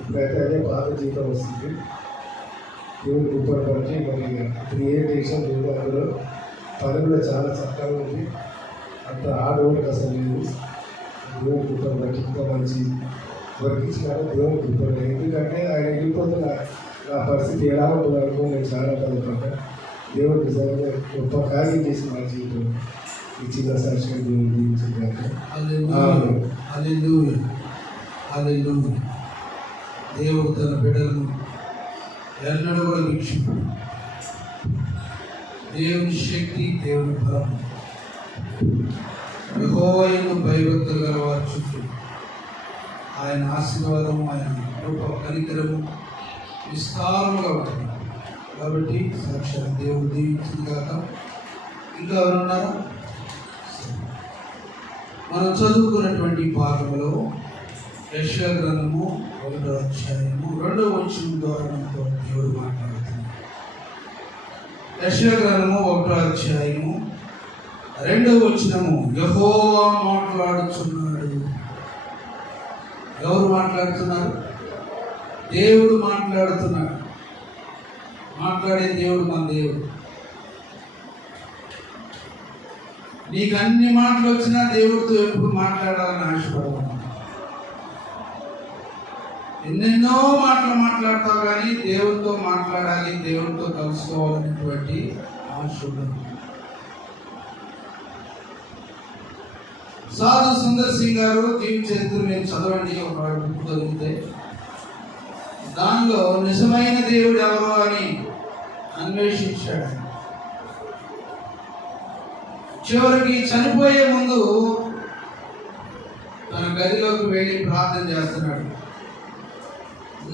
ఇప్పుడైతే అదే పాత జీవితం వస్తుంది. దేవుడు ఉపయోగపడి మరి ఇప్పుడు ఏ టెన్షన్ లేదు. అందులో పని కూడా చాలా చక్కగా ఉంది. అంత హార్డ్ వర్క్ అసలు లేదు. దేవుడు ఉపయోగపడి ఇంకా మంచి వర్క్ ఇచ్చినారు. దేవుడు ఉపయోగపడి ఎందుకంటే ఆయన వెళ్ళిపోతే నా పరిస్థితి ఎలా ఉంటుంది అనుకో నేను చాలా బాధపడ్డా. దేవుడు నిజంగా గొప్ప కార్యం చేసి నా జీవితం ఈ చిన్న సాక్షిగా దేవుడు జీవించిందాక దేవుడు తన బిడ్డలను ఎన్నడూ కూడా వీక్షించు. దేవుని శక్తి, దేవుని బలం, యెహోవాను భయభక్తులు గల వారి చుట్టూ ఆయన ఆశీర్వాదము, ఆయన కృప, కనికరము విస్తారముగా ఉంటుంది. కాబట్టి సాక్షాత్ దేవుడు దీవించింది కాక. ఇంకా ఎవరున్నారా? మనం చదువుకున్నటువంటి భాగంలో యెషయా గ్రంథము 1వ అధ్యాయము 2వ వచనం ద్వారా మనతో దేవుడు మాట్లాడుతున్నాడు. యెషయా గ్రంథము 1వ అధ్యాయము 2వ వచనము, యెహోవా మాట్లాడుచున్నాడు. ఎవరు మాట్లాడుతున్నారు? దేవుడు మాట్లాడుతున్నాడు. మాట్లాడే దేవుడు మన దేవుడు. నీకు అన్ని మాటలు వచ్చినా దేవుడితో ఎప్పుడు మాట్లాడాలని ఆశపడవు. ఎన్నెన్నో మాటలు మాట్లాడతావు, కానీ దేవుడితో మాట్లాడాలి, దేవుడితో కలుసుకోవాలనేటువంటి ఆశ ఉండదు. సాధు సుందర్ సింగ్ గారు జీవిత చరిత్ర మీరు చదవండి, ఒక బుక్ చదివితే దానిలో నిజమైన దేవుడు ఎవరు అని అన్వేషించాడు. చివరికి చనిపోయే ముందు తన గదిలోకి వెళ్ళి ప్రార్థన చేస్తున్నాడు.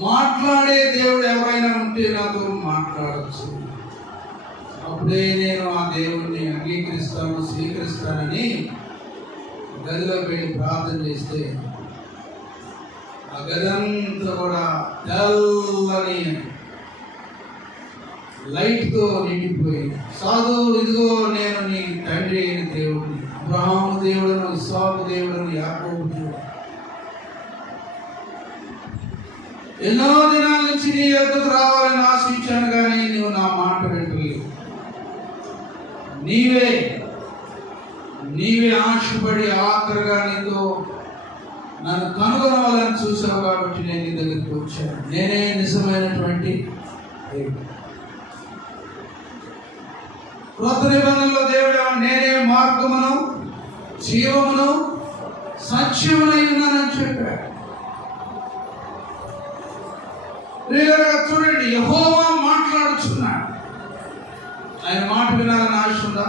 మాట్లాడే దేవుడు ఎవరైనా ఉంటే నాతో మాట్లాడచ్చు, అప్పుడే నేను ఆ దేవుడిని అంగీకరిస్తాను, స్వీకరిస్తానని గదిలోకి వెళ్ళి ప్రార్థన చేస్తే ఆ గదంతా కూడా తెల్లని లైట్తో నిండిపోయింది. సాధు, ఇదిగో నేను నీ తండ్రి అయిన దేవుడిని, అబ్రహాము దేవుడును, ఇస్సాకు దేవుడును, యాకోబు దేవుడు. ఎన్నో దినాల నుంచి నీ యొద్దకు రావాలని ఆశించాను, కానీ నువ్వు నా మాట వింటలేదు. నీవే ఆశపడి ఆఖరిగా నీతో నన్ను కనుగొనవాలని చూసావు, కాబట్టి నేను నీ దగ్గరికి వచ్చాను. నేనే నిజమైనటువంటి దేవుడు. క్రొత్త నిబంధనలో దేవుడు నేనే మార్గమును, జీవమును, సత్యమునై ఉన్నానని చెప్పాడు. చూడండి, యెహోవా మాట్లాడుచున్నాడు. ఆయన మాట వినాలని ఆశ ఉందా?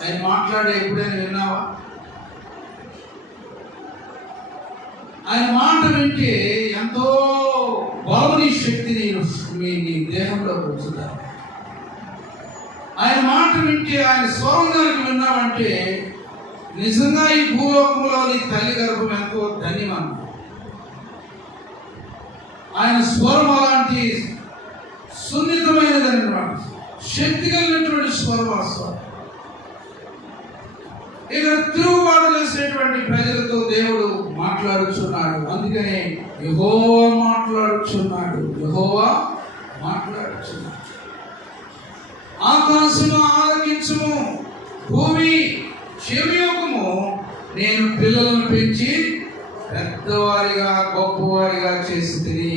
ఆయన మాట్లాడే ఎప్పుడైనా విన్నావా? ఆయన మాట వింటే ఎంతో బలమని శక్తిని నీ దేహంలో ఉంచుతారు. ఆయన మాట వింటే, ఆయన స్వరం కనుక విన్నామంటే నిజంగా ఈ భూలోకంలో నీ తల్లి గర్భం ఎంతో ధన్యమన్న. ఆయన స్వరం అలాంటి సున్నితమైనదన్నమాట, శక్తి కలిగినటువంటి స్వరం. ఆ స్వరం ఇక తిరుగుబాటు చేసేటువంటి ప్రజలతో దేవుడు మాట్లాడుచున్నాడు. అందుకనే యెహోవా మాట్లాడుచున్నాడు, యెహోవా మాట్లాడుచున్నాడు. ఆకాశము ఆలకించుము, భూమి చెవియొక్కుము, నేను పిల్లలను పెంచి పెద్దవారిగా గొప్పవారిగా చేసి తిని.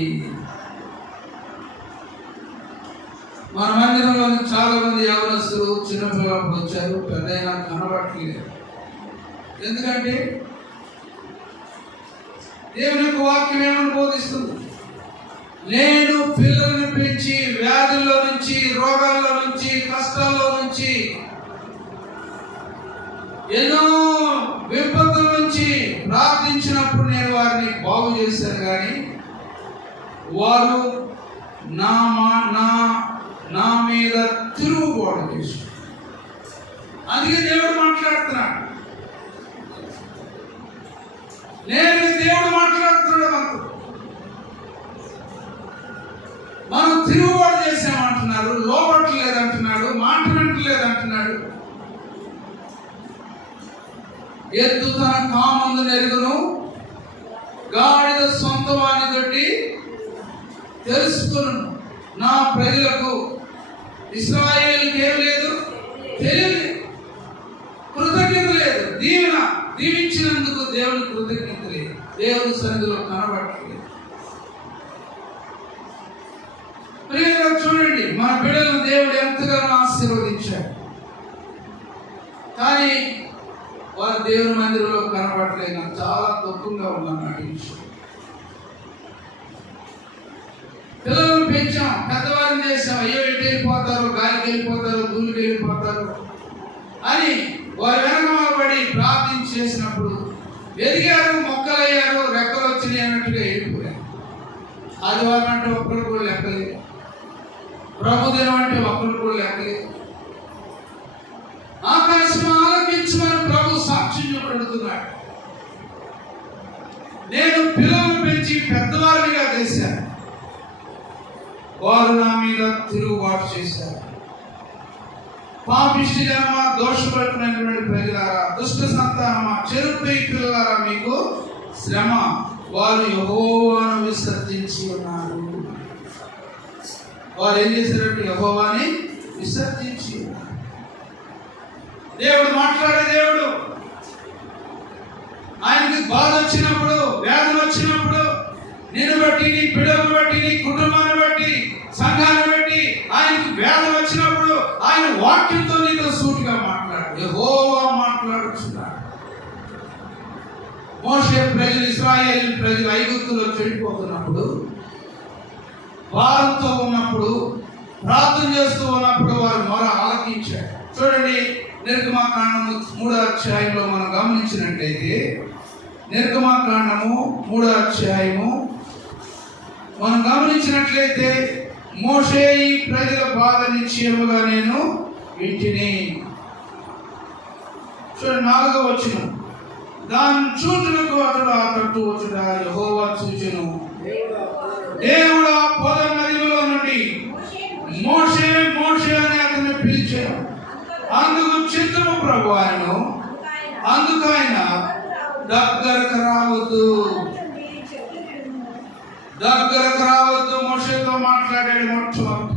మన మందిరంలో చాలా మంది యవనస్తులు చిన్నపిల్లలు వచ్చారు, పెద్దయినా కనబడట్లేదు. ఎందుకంటే దేవుని యొక్క వాక్యం ఏమని బోధిస్తుంది? నేను పిల్లల్ని పెంచి వ్యాధుల్లో నుంచి, రోగాల్లో నుంచి, కష్టాల్లో నుంచి, ఎన్నో విపత్తుల నుంచి ప్రార్థించినప్పుడు నేను వారిని బాగు చేశాను, కానీ వారు నా మీద తిరుగుబాటు చేశారు. అందుకే దేవుడు మాట్లాడుతున్నాడు. దేవుడు మాట్లాడుతున్నాడు. మనం తిరుగుబాటు చేసామంటున్నారు, లోపట్లేదంటున్నాడు, మాట వింటలేదంటున్నాడు. ఎద్దు తన కామందు నెరుగును, తెలుసుకును. నా ప్రజలకు ఇశ్రాయేలుకి ఏం లేదు, తెలియదు, కృతజ్ఞత లేదు. దీవించినందుకు దేవుని కృతజ్ఞత లేదు, దేవుని సన్నిధిలో కనబడట్లేదు. ప్రియులారా, చూడండి, మన బిడ్డలను దేవుడు ఎంతగానో ఆశీర్వదించాడు, కానీ వారు దేవుని మందిరంలో కనబడట్లేదు. నాకు చాలా దుఃఖంగా ఉందన్నమాట ఈ విషయం. పిల్లలను పెంచాం, పెద్దవారిని చేసాం, అయ్యో ఎటు వెళ్ళిపోతారు, గాలికి వెళ్ళిపోతారు, ధూళికి వెళ్ళిపోతారు అని వారు వెనకబడి ప్రార్థన చేసినప్పుడు ఎదిగారు, మొక్కలయ్యారు, రెక్కలు వచ్చినాయి అన్నట్టుగా వెళ్ళిపోయారు. ఆదివారం అంటే ఒక్కరు కూడా లెక్కలేదు, ప్రభుదినం అంటే ఒక్కరు కూడా లెక్కలేదు. ఆకాశం ఆలకించమని ప్రభు సాక్ష్యం పెడుతున్నాడు. నేను పిల్లలను పెంచి పెద్దవారిగా చేశాను, వారు నా మీద తిరుగుబాటు చేశారు. పాపిష్టి జనమా, దోషపడుతున్నటువంటి ప్రజలారా, దుష్ట సంతానమా, చెరుపై పిల్లలారా, మీకు శ్రమ. వారు యెహోవాను విసర్జించి ఉన్నారు. వారు ఏం చేశారంటే యెహోవాని విసర్జించి ఉన్నారు. దేవుడు మాట్లాడే దేవుడు. ఆయనకి బాధ వచ్చినప్పుడు, వేదన వచ్చినప్పుడు, నిన్ను బట్టి, నీ బిడ్డను బట్టి, నీ కుటుంబాన్ని బట్టి, సంఘాన్ని బట్టి ఆయనకి వేదన వచ్చినప్పుడు ఆయన వాక్యంతో నీతో సూటిగా మాట్లాడు. యెహోవా మాట్లాడుచున్నాడు. మోషే ప్రజలు, ఇశ్రాయేలు ప్రజలు ఐగుప్తులో చెడిపోతున్నప్పుడు, వారంతో ఉన్నప్పుడు, ప్రార్థన చేస్తూ ఉన్నప్పుడు వారు మొర ఆలకించారు. చూడండి, నిర్గమకాండము 3వ అధ్యాయంలో మనం గమనించినట్లయితే, నిర్గమకాండము 3వ అధ్యాయము మనం గమనించినట్లయితే, మోషే ఈ ప్రజల బాధ నిశ్చయముగా నేను వింటిని. చూడండి, 4వ వచనం, దాన్ని చూచుటకు అతడు ఆ తట్టు వచ్చుట యెహోవా చూచెను. దేవుడు ఆ పొద నదిలో నుండి మోషే మోషే అని అతన్ని పిలిచాడు. అందుకు చిత్తము ప్రభు ఆయను, అందుకు ఆయన దగ్గరకు రావద్దు, దగ్గరకు రావద్దు. మోషేతో మాట్లాడాడు మొట్టమొదటి.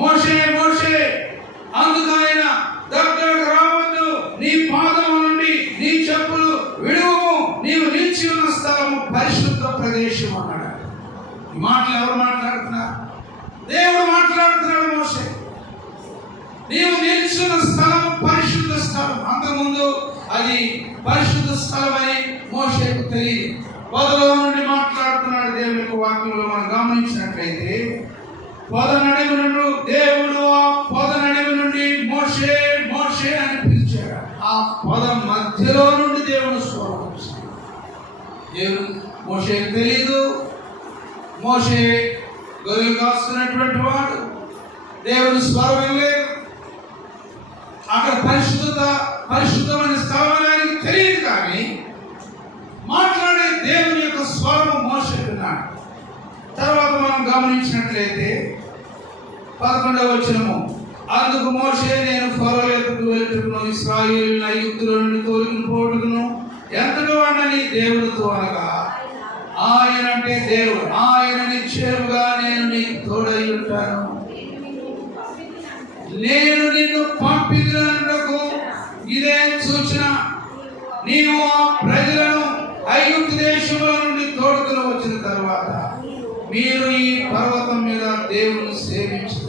మోషే మోషే, అందుకు ఆయన దగ్గరకు రావద్దు, నీ పాదము నుండి నీ చెప్పులు విడువము, నీవు నిలిచి ఉన్న స్థలము పరిశుద్ధ ప్రదేశం అన్నాడు. ఈ మాటలు ఎవరు మాట్లాడుతున్నారు? దేవుడు మాట్లాడుతున్నాడు. మోషే, నీవు నిలిచిన స్థలం పరిశుద్ధ స్థలం. అంతకుముందు అది పరిశుద్ధ స్థలం అని మోషేకు తెలియదు. పొదలో నుండి మాట్లాడుతున్నాడు. దేవుని యొక్క వాక్యంలో మనం గమనించినట్లయితే, పొద నడివి నుండి దేవుడు ఆ పొద నడివి నుండి మోషే మోషే అని పిలిచాడు. ఆ పొద మధ్యలో నుండి దేవుడు స్వరం వచ్చింది. దేవుడు మోషేకు తెలియదు. మోషే గొర్రెలు కాస్తున్నటువంటి వాడు, దేవుని స్వరం లేదు. అక్కడ పరిశుద్ధమైన స్థలం ఆయనకి తెలియదు, కానీ మాట్లాడే దేవుని యొక్క స్వరము మోషే విన్నాడు. తర్వాత మనం గమనించినట్లయితే 11వ వచనము, అందుకు మోషే, నేను ఫరో ఎదుటకు వెళ్తును, ఇశ్రాయేలును ఐగుప్తులో నుండి తోలుకుని పోటును ఎంతగా వాడని దేవుడితో అనగా, ఆయన అంటే దేవుడు, ఆయన నిశ్చయముగా నేను నీకు తోడై ఉంటాను, నేను నిన్ను పంపినందుకు ఇదే సూచన. నీవు ఆ ప్రజలను ఐగుప్తు దేశంలో నుండి తోడుకుని వచ్చిన తర్వాత మీరు ఈ పర్వతం మీద దేవుని సేవించు.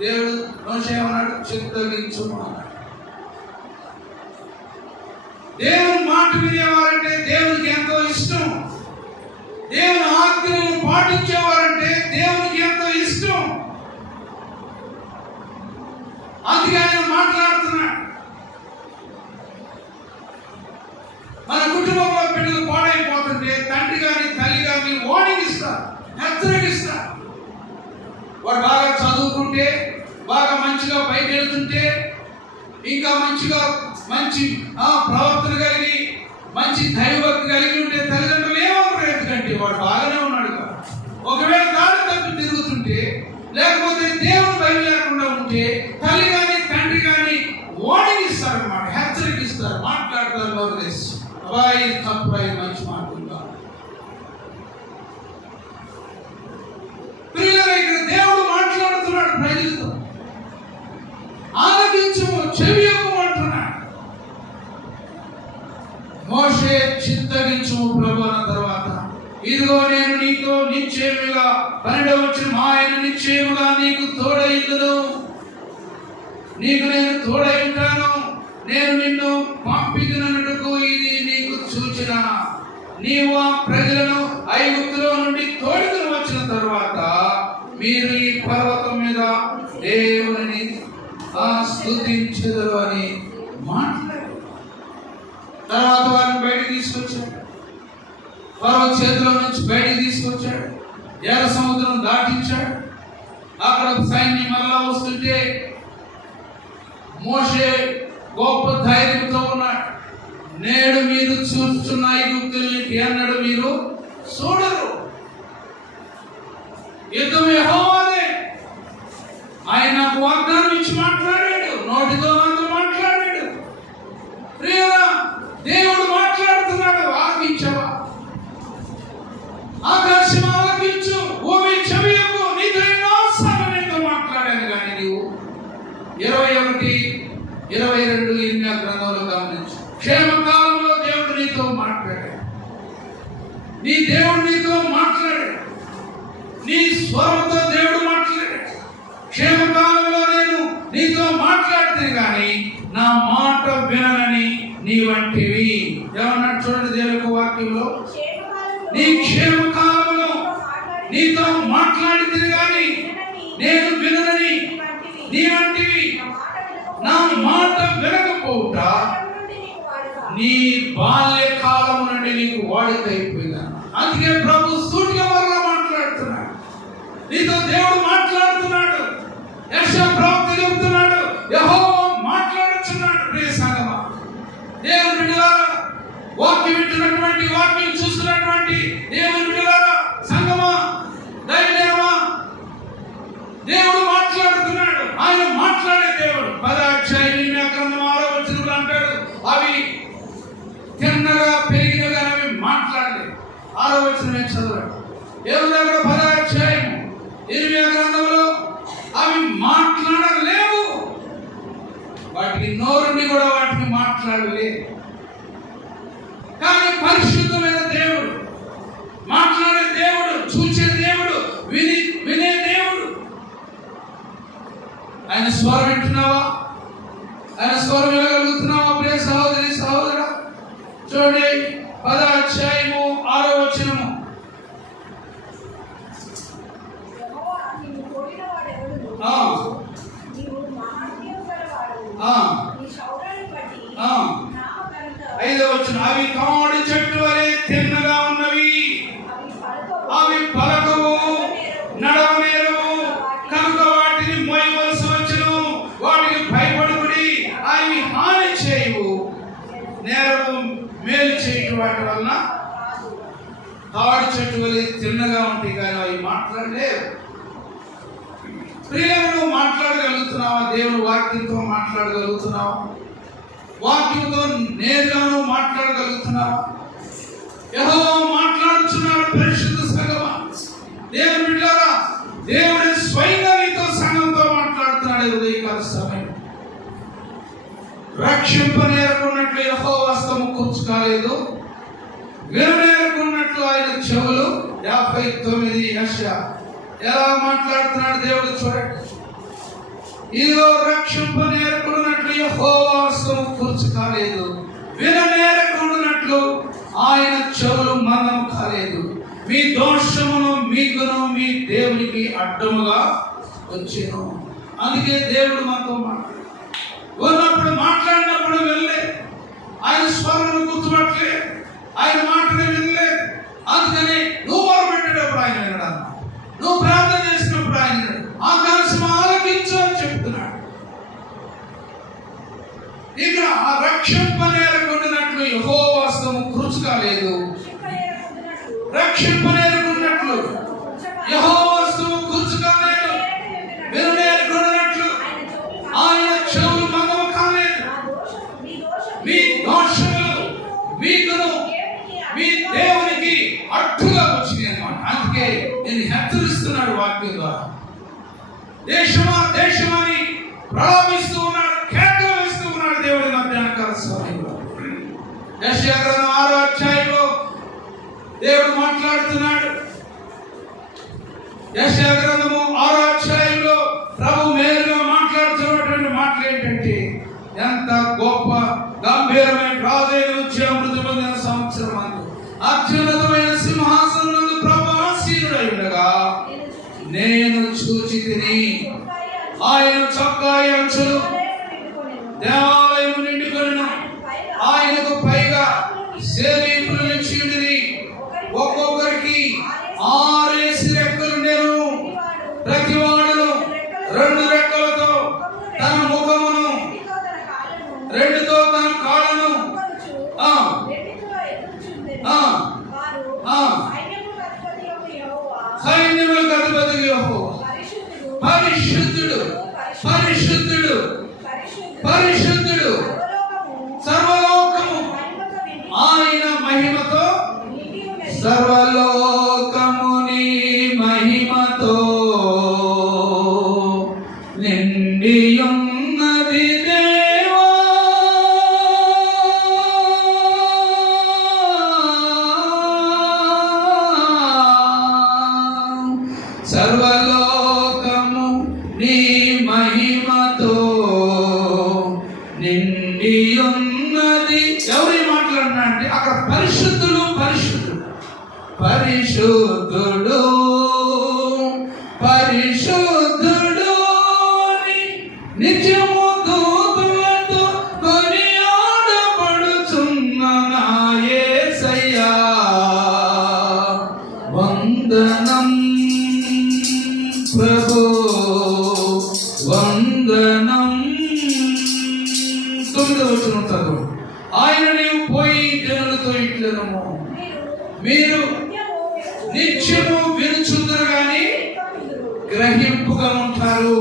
దేవుడు మోషే అన్నాడు, చిత్తగించు అన్నాడు. దేవుని మాట వినేవారంటే దేవునికి ఎంతో ఇష్టం. దేవుని ఆజ్ఞలను పాటించేవారంటే దేవునికి ఎంతో ఇష్టం. అందుకే ఆయన మాట్లాడుతున్నాడు. మన కుటుంబంలో పిల్లలు పాడైపోతుంటే తండ్రి కానీ తల్లి కానీ వార్నింగ్ ఇస్తారు, హెచ్చరిస్తారు. వాడు బాగా చదువుకుంటే, బాగా మంచిగా పైకి వెళ్తుంటే, ఇంకా మంచి ప్రవర్తన కలిగి, మంచి దైవభక్తి కలిగి ఉంటే తల్లిదండ్రులు ఏమవుతారు? ఎందుకంటే వాడు బాగానే ఉన్నాడు కదా. ఒకవేళ దారి తప్పి తిరుగుతుంటే, లేకపోతే దేవుడు భయం లేకుండా ఉంటే తల్లి కానీ తండ్రి కానీ వార్నింగ్ ఇస్తారన్నమాట, హెచ్చరికిస్తారు, మాట్లాడతారు. వదిలేసి అబ్బాయి తప్పు, మంచి మాట్లాడుతున్నారు. చింతగించుము ప్రభు అన్న తర్వాత, ఇదిగో నేను నీతో నిశ్చయముగా 12వ వచనం, ఆయన నిశ్చయముగా నీకు తోడైందును, నీకు నేను తోడై ఉంటాను, నేను నిన్ను పంపినట్టుకు ఇది నీకు సూచన. నీవు ఆ ప్రజలను ఐగుప్తులో నుండి తోడుకుని వచ్చిన తర్వాత మీరు ఈ పర్వతం మీద దేవుని స్తుతించెదరు అని మాట్లాడారు. తర్వాత వారిని బయటికి తీసుకొచ్చాడు, ఫరో చేతిలో నుంచి బయటికి తీసుకొచ్చాడు, ఎర్ర సముద్రం దాటించాడు. అక్కడ సైన్యం మళ్ళా వస్తుంటే మోషే గొప్ప ధైర్యంతో ఉన్నాడు. నేడు మీరు చూస్తున్న ఐగుప్తులకి అన్నాడు మీరు చూడరు, యుద్ధం యెహోవాదే. ఆయన నాకు వాగ్దానం ఇచ్చి మాట్లాడాడు, నోటితో నాతో మాట్లాడాడు. ప్రియరా, దేవుడు మాట్లాడుతున్నాడు, ఆలకించవా? ఆకాశం ఆలకించు, భూమి చెవియకు, నీతో ఎన్నోసార్లు నీతో మాట్లాడాను. కానీ నీవు 21-22 ఇర్మియా గ్రంథంలో గమనించు. క్షేమకాలంలో దేవుడు నీతో మాట్లాడాడు, నీ దేవుడు నీతో మాట్లాడాడు, నీ స్వరంతో దేవుడు మాట్లాడాడు. క్షేమకాలంలో నేను నీతో మాట్లాడితే గాని నా మాట వినని నీ వంటివి. ఏమన్నాడు చూడండి దేవుని వాక్యంలో, నీ క్షేమకాలంలో నీతో మాట్లాడితే గాని నేను వినని నీ వంటివి. నా మాట వినకపోవుట నీ బాల్యకాలం నుండి నీకు వాడిక అయిపోయిందా. అందుకే ప్రభు సూటిగా వల్ల మాట్లాడుతున్నాడు, నీతో దేవుడు మాట్లాడుతున్నాడు. యెషయా ప్రవక్త చెబుతున్నాడు, యెహోవా మాట్లాడుతున్నాడు. ప్రియ సంగమా, దేవుని బిడ్డలారా, వాక్యం వింటున్నటువంటి, వాక్యం చూస్తున్నటువంటి దేవుని బిడ్డలారా, సంగమా, దైవజనమా, దేవుడు మాట్లాడుతున్నాడు. ఆయన మాట్లాడే దేవుడు. 10వ ఇర్మియా గ్రంథం 6వ వచనంలో అంటాడు, అవి తిన్నగా పెరిగినగా అవి మాట్లాడలేదు. 6వ వచనం ఏం చదవండి. దేవుడు 10వ ఇర్మియా గ్రంథంలో అవి మాట్లాడలేవు, వాటికి నోరుని కూడా వాటిని మాట్లాడలేదు. కానీ పరిశుద్ధమైన దేవుడు, మాట్లాడే దేవుడు, చూసే దేవుడు, వినే దేవుడు. ఆయన స్వరం వింటున్నావా? ఆయన స్వరం వినగలుగుతున్నావా? ప్రియ సహోదరి సహోదరా, చూడండి 10వ 6వ వచనము. ఐదవ వచనం, అవి కాడి చెట్టు వలె తిన్నగా ఉన్నవి, అవి పలకవు, నడవనేరవు, కనుక వాటిని మోయవలసి వచ్చును. వాటికి భయపడుకుడి, అవి హాని చేయవు, నేరవు, మేలు చేయు. వాటి వలన తాడి చెట్టు వలె తిన్నగా ఉంటాయి, కానీ అవి మాట్లాడలేవు. ప్రియులను మాట్లాడగలుగుతున్నావా? దేవుడు వాక్యంతో మాట్లాడగలుగుతున్నావా? వాక్యంతో నేరుగాను మాట్లాడగలుగుతున్నావా? యెహోవా మాట్లాడుచున్నాడు. పరిశుద్ధ సంగమా, దేవుని బిడ్డలారా, దేవుడు స్వయంగా నీతో సంఘంతో మాట్లాడుతున్నాడు. ఉదయకాల సమయం రక్షింపనేరకున్నట్లు యెహోవా హస్తము కూర్చు కాలేదు, విననేరకున్నట్లు ఆయన చెవులు. 59 యెషయా ఎలా మాట్లాడుతున్నాడు దేవుడు చూడండి. ఇదిగో రక్షింపనేరకున్నట్లు యెహోవా హస్తము కూర్చు కాలేదు, విననేరకున్నట్లు ఆయన చెవులు మందం కాలేదు. మీ దోషమును మీకును మీ దేవునికి అడ్డముగా వచ్చేను. అందుకే దేవుడు మనతో ఉన్నప్పుడు మాట్లాడినప్పుడు వెళ్ళే, ఆయన స్వరం గుర్తుపట్టలే, ఆయన మాటని వినలే. అందుకని నువ్వు మొరపెట్టేటప్పుడు ఆయన వినడం, నువ్వు ప్రార్థన చేసినప్పుడు ఆయన ఆకాశం ఆలకించు అని చెప్తున్నాడు. ఇక్కడ ఆ రక్షింపనేరకుండినట్లు యెహోవా హస్తము కృచు కాలేదు, రక్షింపనేరకున్నట్లు యెహోవా హస్తము కృచు కాలేదు, విననేరకున్నట్లు ఆయన చెవులు మందము కాలేదు. మీ దోషములు మీకును మీ దేవునికి అడ్డుగా వచ్చినాయి అన్నమాట. అందుకే నేను హెచ్చరిస్తున్నాడు వాక్యం ద్వారా. దేశమా దేశమని ప్రలాపిస్తూ ఉన్నాడు, కేకలు వేస్తూ ఉన్నాడు దేవుడి మధ్యాహ్నకాల సమయంలో. యెషయా గ్రంథం 6వ దేవుడు మాట్లాడుతున్నాడు. యెషయా గ్రంథము 6వ అధ్యాయంలో ప్రభు మేలుగా మాట్లాడుతున్నటువంటి మాటలు ఏంటంటే, ఎంత గొప్ప గంభీరమైన రాజైన వచ్చి అమృత పొందిన సంవత్సరం అందు అత్యున్నతమైన సింహాసనం ప్రభు ఆసీనుడై ఉండగా నేను చూచి తిని ఆయన చొక్కా అంచులు దేవాలయం నిండుకొనెను. ఆయనకు పైగా సేవకులు నిలిచి ఉండిరి. ఒక్కొక్కరికి 6 రెక్కలుండెను. ప్రతి వాడును 2 రెక్కలతో తన ముఖమును, 2తో తన కాళ్ళను సైన్యములకు అధిపతి యెహోవా పరిశుద్ధుడు, పరిశుద్ధుడు, పరిశుద్ధుడు, సర్వలోకము ఆయన మహిమతో, సర్వలోకముని మహిమతో నిండి ఉన్నది దేవా. సర్వలోకము నీ మహిమతో నిండి ఉన్నది. ఎవరి మాట్లాడినా అంటే అక్కడ పరిశుద్ధుడు, పరిశుద్ధుడు, పరిశుద్ధుడు, పరిశుద్ధుడు నిత్యము దూతలతో కొనియాడబడుచున్న నా యేసయ్యా వందనం ప్రభు, వందనం. 9వ వచనం చదువు. ఆయన నీవు పోయి జనులతో ఇట్లనము, మీరు నిత్యము వినుచుందరు గాని గ్రహింపుగా ఉంటారు.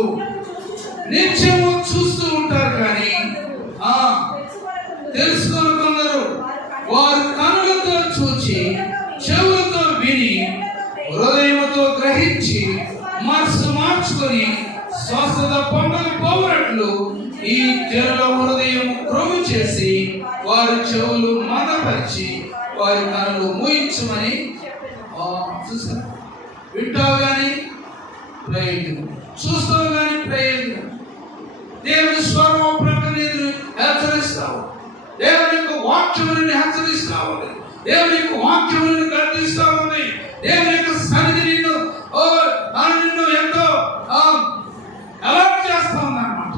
నిత్యము చూస్తూ ఉంటారు కానీ తెలుసుకొనరు. వారు కనులతో చూచి, చెవులతో విని, హృదయముతో గ్రహించి మనసు మార్చుకొని స్వస్థత పొందకపోవునట్లు ఈ జనుల హృదయం క్రొవ్వు చేసి వారి చెవులు మందపరిచి వారి కనులు మూయించమని. చూసారు, వింటావు కానీ ప్రయోజనం, చూస్తావు కానీ ప్రయోజనం. దేవుని స్వరము ప్రకటనను హెచ్చరిస్తావు, దేవుని యొక్క వాక్యములను హెచ్చరిస్తావు, దేవుని యొక్క వాక్యములను గర్తిస్తా ఉంది. దేవుని యొక్క సన్నిధి నిన్ను నిన్ను ఎంతో అలర్ట్ చేస్తా ఉంది అన్నమాట,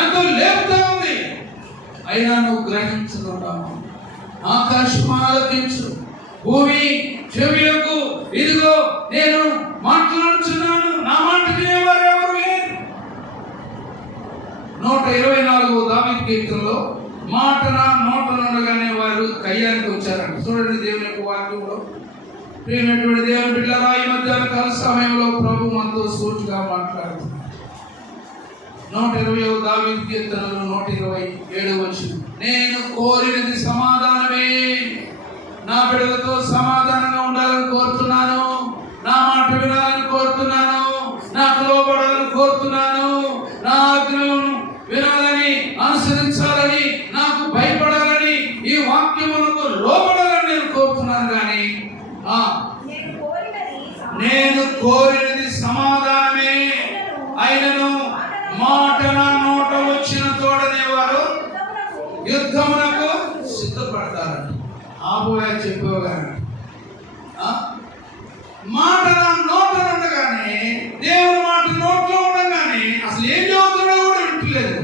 ఎంతో లేపుతా ఉంది. అయినా నువ్వు గ్రహించుకుంటావు. ఆకాశం ఆలకించు, భూమి చెవియకు, ఇదిగో నేను మాట్లాడుచున్నాను, నా మాట వినేవారు ఎవరు లేరు. 124వ దావీదు కీర్తనలో మాట నా నోటనుండగానే వారు కయ్యానికి వచ్చారంట. చూడండి దేవుని యొక్క వాక్యంలో. ప్రియమైనటువంటి దేవుని బిడ్డలారా, ఈ మధ్యాహ్న కాల సమయంలో ప్రభు మనతో సూటిగా మాట్లాడుతున్నారు. 120వ దావీదు కీర్తనలో 127వ వచనం, నేను కోరినది సమాధానమే, నా బిడ్డలతో సమాధానంగా ఉండాలని కోరుతున్నాను, నా మాట వినాలని కోరుతున్నాను, నాకు లోబడాలని కోరుతున్నాను, నా ఆజ్ఞలను వినాలని, అనుసరించాలని, నాకు భయపడాలని, ఈ వాక్యములకు లోబడాలని నేను కోరుతున్నాను. కానీ నేను కోరినది సమాధానమే, అయినను మాట నా నోట వచ్చిన తోడనే వారు యుద్ధమునకు సిద్ధపడతారంట. ఆపోయా చెప్పేవారు, మాట నా నోట ఉండగానే, దేవుని మాట నోట్లో ఉండగానే అసలు ఏం చదువుతున్నావు కూడా వింటలేదు.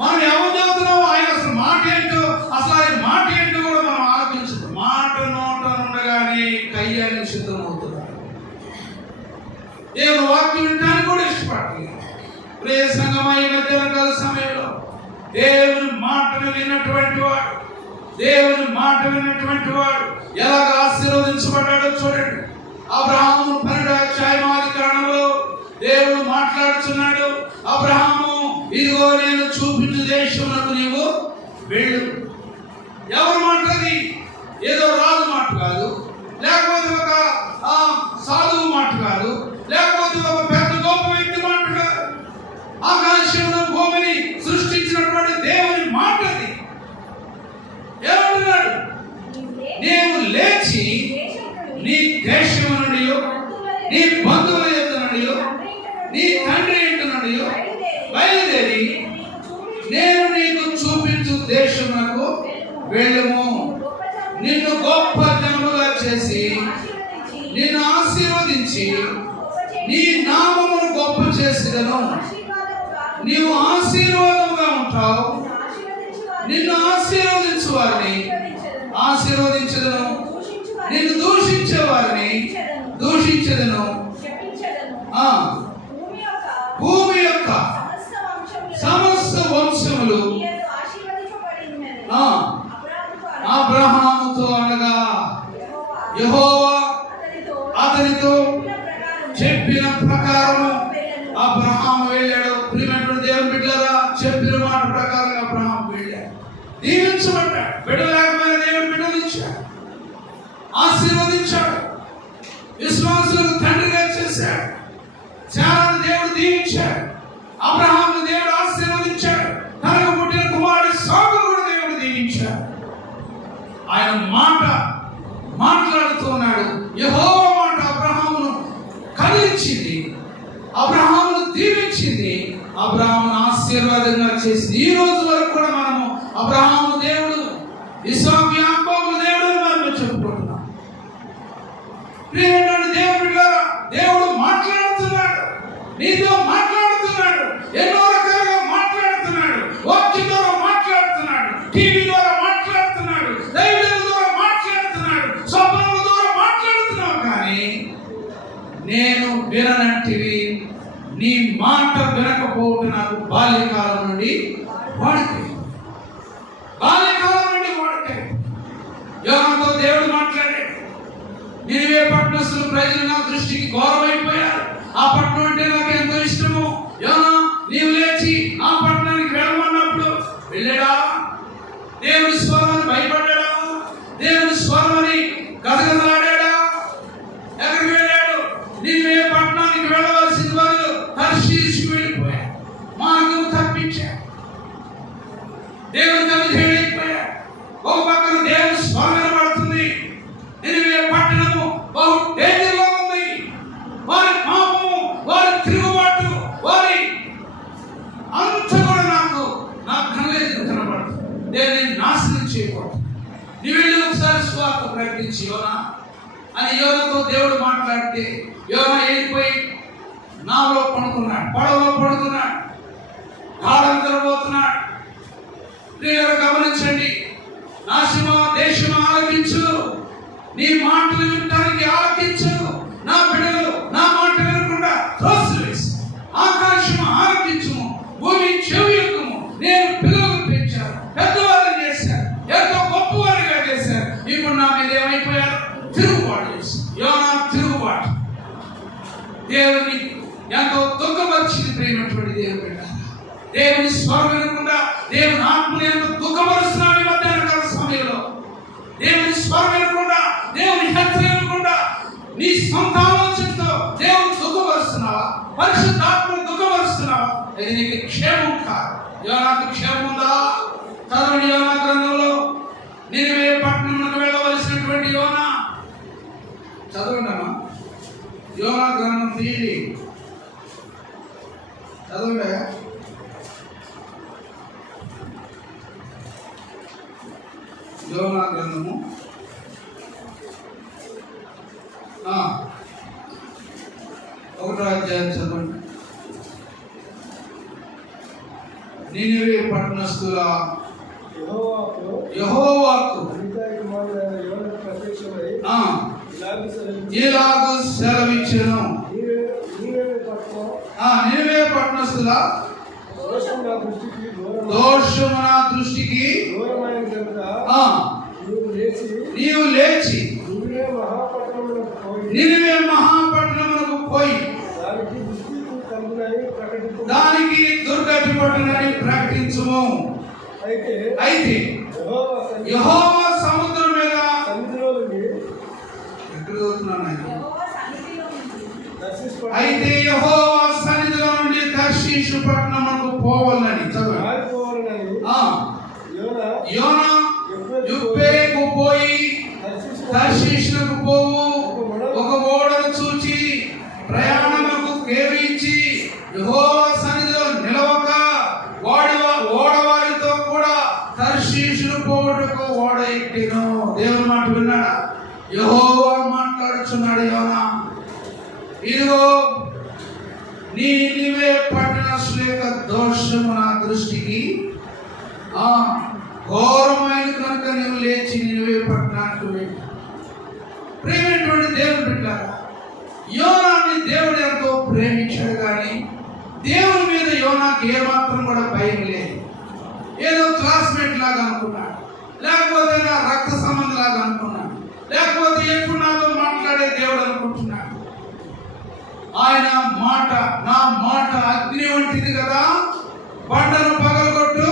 మనం ఎవరు చదువుతున్నామో ఆయన అసలు మాట ఏంటో, అసలు ఆయన మాట ఏంటో కూడా మనం ఆలోచించదు. మాట నోట ఉండగానే కయ్యానికి సిద్ధమవుతున్నారు. దేవుని వాక్యం వినడానికి కూడా ఇష్టపడలేదు. ప్రియ సంగమా, ఈ మధ్యాహ్న కాల సమయంలో దేవుని మాటను విన్నటువంటి వాడు, దేవుని మాట విన్నటువంటి వాడు ఎలాగ ఆశీర్వదించబడ్డాడో చూడండి. అబ్రహాము 12వ అధ్యాయంలో దేవుడు మాట్లాడుతున్నాడు. అబ్రహాము, ఇదిగో నేను చూపించు దేశమునకు నీవు వెళ్ళు. ఎవరు మాటది? ఏదో రాజు మాట కాదు, లేకపోతే ఒక సాధువు మాట కాదు, లేకపోతే ఒక పెద్ద గొప్ప వ్యక్తి మాట కాదు. ఆకాశంలో భూమిని సృష్టించినటువంటి దేవుని మాటది. ఏమంటున్నాడు? నీవు లేచి నీ దేశము నుండి నీ బంధువుల యొద్ద నుండి నీ తండ్రి ఇంటి నుండి బయలుదేరి నేను నీకు చూపించు దేశమునకు వెళ్ళుము. నిన్ను గొప్ప జనముగా చేసి నిన్ను ఆశీర్వదించి నీ నామమును గొప్ప చేసిదను. నీవు ఆశీర్వాదముగా ఉంటావు. నిన్ను ఆశీర్వదించు వారిని ఆశీర్వదించదను, నిన్ను దూషించే వారిని దూషించదను. భూమి యొక్క సమస్త వంశములు అబ్రహాముతో అనగా యెహోవా అతనితో చెప్పిన ప్రకారము అబ్రహాము వెళ్ళాడు. ప్రియమైనటువంటి దేవుని బిడ్డలారా, చెప్పిన మాట ప్రకారం అబ్రహాము వెళ్ళాడు. దీవించబడ్డాడు. బిడ్డలేకపోయిన దేవుని బిడ్డలు ఇచ్చాడు, ఆశీర్వదించాడు, విశ్వాసులకు తండ్రిగా చేశాడు. చాలా దేవుడు దీవించాడు. అబ్రహాము దేవుడు ఆశీర్వదించాడు. తనకు పుట్టిన కుమారుడు సాగును కూడా దేవుడు దీవించాడు. ఆయన మాట మాట్లాడుతున్నాడు. యెహోవా మాట అబ్రహామును కదిలించింది, అబ్రహామును దీవించింది, అబ్రహామును ఆశీర్వాదంగా చేసింది. ఈ రోజు వరకు కూడా మనము అబ్రహాము దేవుడు, ఇస్సాకు యాకోబు దేవుడు మనం చెప్పుకుంటున్నాం. ప్రియమైనటువంటి దేవుని బిడ్డలారా, దేవుడు మాట్లాడుతున్నాడు, నీతో మాట్లాడుతున్నాడు, ఎన్నో రకాలుగా మాట్లాడుతున్నాడు. వాక్యం ద్వారా మాట్లాడుతున్నాడు, టీవీ ద్వారా మాట్లాడుతున్నాడు, దైవం ద్వారా మాట్లాడుతున్నాడు, స్వప్నం ద్వారా మాట్లాడుతున్నావు. కానీ నేను విననంటివి, నీ మాట వినకపోవటం నాకు బాల్యకాలం నుండి వాడితే యోనాతో దేవుడు మాట్లాడాడు. నినివే పట్టణస్తుల ప్రజలు నా దృష్టికి ఘోరమైపోయారు. ఆ పట్టణం అంటే నాకు ఎంతో ఇష్టము. యోనా, నీవు లేచి ఆ పట్టణానికి వెళ్ళమన్నప్పుడు వెళ్ళాడా? దేవుని స్వరాన్ని భయపడ్డాడా? దేవుని స్వరాన్ని గదగదలాడా? ఎక్కడికి వెళ్ళాడు? నినివే పట్టణానికి వెళ్ళవలసిన వాళ్ళు తర్షీషుకు వెళ్ళిపోయాడు. మార్గం తప్పించాడు. దేవుని తల్లిపోయాడు. ఒక పక్కన దేవుని స్వరం వినబడుతుంది. నినివే పట్టణము బహు డేంజర్లో ఉంది. వారి పాపము, వారి తిరుగుబాటు, వారి అంత కూడా నా కళ్ళెదురు కనబడుతుంది. దేవుని నాశనం చేయకూడదు. నీ వెళ్ళి ఒకసారి స్వార్థ ప్రకటించి యోనా అని యోనాతో దేవుడు మాట్లాడితే యోనా వెళ్ళిపోయి నాలో పడుకున్నాడు, పడవలో పడుకున్నాడు, గాఢం తెరబోతున్నాడు. ప్రియులు గమనించండి, నాశమా దేశమా ఆలకించు, నీ మాటలు వినటానికి ఆలకించు. నా బిడ్డలు నా మాట వినకుండా త్రోసివేసి ఆకాశము ఆలకించుము, భూమి చెవియొక్కుము. నేను పిల్లలు పెంచాను, పెద్దవాళ్ళు చేశాను, ఎంతో గొప్పవారిగా చేశాను. ఇప్పుడు నా మీద ఏమైపోయారు? తిరుగుబాటు చేశారు. యోనా తిరుగుబాటు దేవుని ఎంతో దుఃఖపరిచింది. ప్రేమటువంటి దేవుని బిడ్డ, దేవుని స్వరం వినకుండా దేవుని ఆత్మని ఎంతో దుఃఖపరుస్తున్నాడు. ఈ మధ్యాహ్నకాల సమయంలో దేవుని స్వరం వినకుండా, దేవుని హెచ్చరిక వినకుండా నీ సొంత ఆలోచనతో దేవుని దుఃఖపరుస్తున్నావా? పరిశుద్ధాత్మను దుఃఖపరుస్తున్నావా? ఇది నీకు క్షేమం కాదు. యోనాకు క్షేమం ఉందా? చదవండి యోనా గ్రంథంలో. నినివే పట్టణమునకు వెళ్ళవలసినటువంటి యోనా, చదవండి అమ్మా. యోనా గ్రంథం తీయండి, చదవండి. యోనా గ్రంథము 1వ అధ్యాయం చదవండి. నినివే పట్టణస్థుల యెహోవాకు ఇలాగు సెలవిచ్చెను. నినివే పట్టణస్థుల దోషము నా దృష్టికి నీవు లేచి నినివే మహాపట్టణమునకు పోయి దానికి దుర్గతి పట్టణాన్ని ప్రకటించుము. అయితే యెహోవా సముద్రం మీద ఎక్కడ చదువుతున్నాను? అయితే యెహోవా సన్నిధిలో నుండి తర్షీషు పట్టణమునకు పోవాలని చదవండి. యోనా యొప్పేకు పోయి తర్షీషులకు పోవు ఒక ఓడను చూచి ప్రయాణములకు కేవించి యెహోవా సన్నిధిలో నిలవక ఓడవారితో కూడా తర్షీషులు పోవుటకు ఓడ ఎక్కెను. దేవుని మాట విన్నాడా? యెహోవా మాట్లాడుచున్నాడు, యోనా ఇదిగో నీ నినివే పట్టణస్థుల యొక్క దోషము నా దృష్టికి ఘోరమైన కనుక నీవు లేచి నినివే పట్టణానికి వెళ్ళి. ప్రేమైనటువంటి దేవుని బిడ్డలారా, యోనాని దేవుడు ఎంతో ప్రేమించాడు, కానీ దేవుని మీద యోనాకి ఏమాత్రం కూడా భయం లేదు. ఏదో క్లాస్మేట్ లాగా అనుకున్నాడు, లేకపోతే నా రక్త సంబంధం లాగా అనుకున్నాడు, లేకపోతే ఎప్పుడు నాతో మాట్లాడే దేవుడు అనుకుంటున్నాడు. ఆయన మాట, నా మాట అగ్ని వంటిది కదా, బండను పగలగొట్టు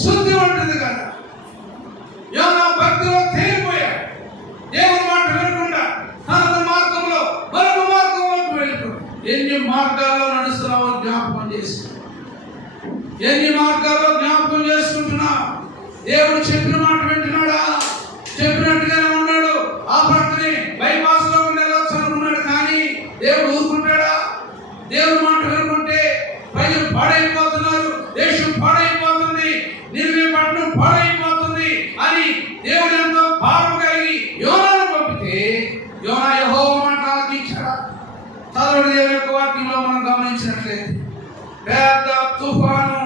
శుద్ధి వంటిది కదా. యోనా భక్తిలో తేలిపోయాడు. దేవుని మాట వినకుండా తన మార్గంలో మరొక మార్గంలోకి వెళ్ళిపోయాడు. ఎన్ని మార్గాల్లో నడుస్తున్నావో జ్ఞాపకం చేసుకున్నావు. ఎన్ని మార్గాల్లో జ్ఞాపకం చేసుకుంటున్నావు. దేవుడు చెప్పిన మాట వింటున్నాడా? చెప్పినట్టుగానే ఉన్నాడు. ఆ భక్తిని బైపాస్ లో వెళ్ళవచ్చు అనుకున్నాడు, కానీ దేవుడు ఊరుకుంటాడా? దేవుడి మాట వినుకుంటే ప్రజలు పాడైపోతున్నారు, దేశం పాడైపోతుంది, నినివే పట్టణం పాడైపోతుంది అని దేవుడు ఎంతో భావం కలిగి యోనాను పంపితే యోనా యెహోవా మాట ఆలకించాడా? చదవని దేవుని యొక్క వాక్యంలో మనం గమనించినట్లయితే పెద్ద తుఫాను